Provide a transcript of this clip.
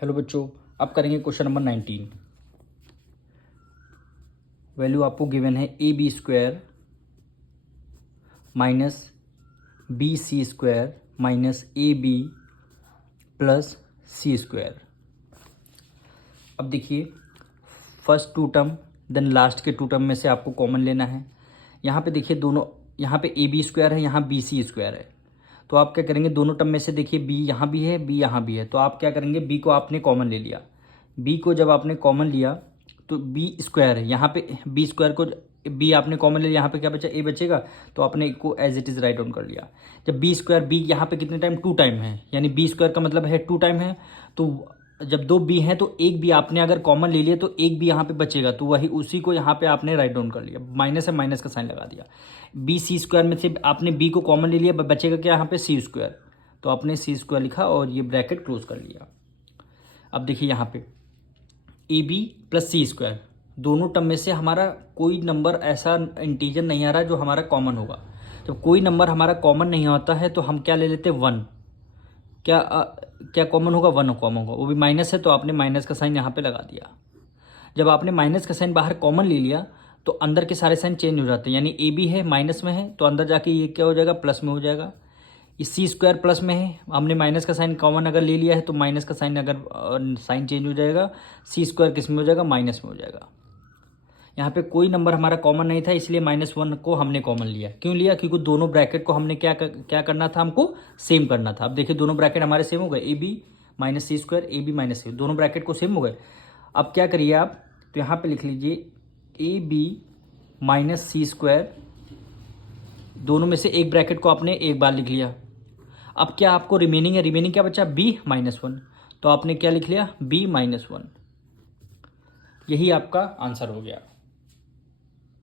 Hello बच्चों, अब करेंगे क्वेश्चन नंबर 19। वैल्यू आपको गिवन है A B square minus B C square minus A B plus C square. अब देखिए, first two term then last के टू टर्म में से आपको कॉमन लेना है। यहाँ पे देखिए दोनों, यहाँ पे ए बी स्क्वायर है, यहाँ बी सी स्क्वायर है। तो आप क्या करेंगे, दोनों टर्म में से देखिए बी यहाँ भी है, बी यहाँ भी है, तो आप क्या करेंगे, बी को आपने कॉमन ले लिया। बी को जब आपने कॉमन लिया तो बी स्क्वायर है, यहाँ पे बी स्क्वायर को बी आपने कॉमन ले लिया, यहाँ पे क्या बचा, ए बचेगा, तो आपने को as it is write down कर लिया। जब बी स्क्वायर, बी यहाँ पे कितने टाइम, टू टाइम है, यानी बी स्क्वायर का मतलब है टू टाइम है। तो जब दो बी हैं तो एक बी आपने अगर कॉमन ले लिया तो एक बी यहाँ पे बचेगा, तो वही उसी को यहाँ पे आपने राइट डाउन कर लिया, माइनस है माइनस का साइन लगा दिया। बी सी स्क्वायर में से आपने बी को कॉमन ले लिया, बचेगा क्या यहाँ पे, सी स्क्वायर, तो आपने सी स्क्वायर लिखा और ये ब्रैकेट क्लोज कर लिया। अब देखिए यहाँ पे A B plus C square, दोनों टर्म में से हमारा कोई नंबर ऐसा इंटीजर नहीं आ रहा जो हमारा कॉमन होगा। जब कोई नंबर हमारा कॉमन नहीं होता है तो हम क्या ले लेते हैं, वन। क्या कॉमन होगा, वन कॉमन होगा, वो भी माइनस है तो आपने माइनस का साइन यहाँ पे लगा दिया। जब आपने माइनस का साइन बाहर कॉमन ले लिया तो अंदर के सारे साइन चेंज हो जाते हैं, यानी ए बी है माइनस में है तो अंदर जाके ये क्या हो जाएगा, प्लस में हो जाएगा। ये सी स्क्वायर प्लस में है, हमने माइनस का साइन कॉमन अगर ले लिया है तो माइनस का साइन अगर साइन चेंज हो जाएगा, सी स्क्वायर किस में हो जाएगा, माइनस में हो जाएगा। यहाँ पे कोई नंबर हमारा कॉमन नहीं था इसलिए -1 को हमने कॉमन लिया। क्यों लिया, क्योंकि दोनों ब्रैकेट को हमने क्या करना था, हमको सेम करना था। अब देखिए दोनों ब्रैकेट हमारे सेम हो गए, A B minus C square, A B minus C, दोनों ब्रैकेट को सेम हो गए। अब क्या करिए आप, तो यहाँ पे लिख लीजिए A B minus C square, दोनों में से एक ब्रैकेट को आपने एक बार लिख लिया। अब क्या आपको रिमेनिंग है, रिमेनिंग क्या बचा, b -1, तो आपने क्या लिख लिया, b -1। यही आपका आंसर हो गया।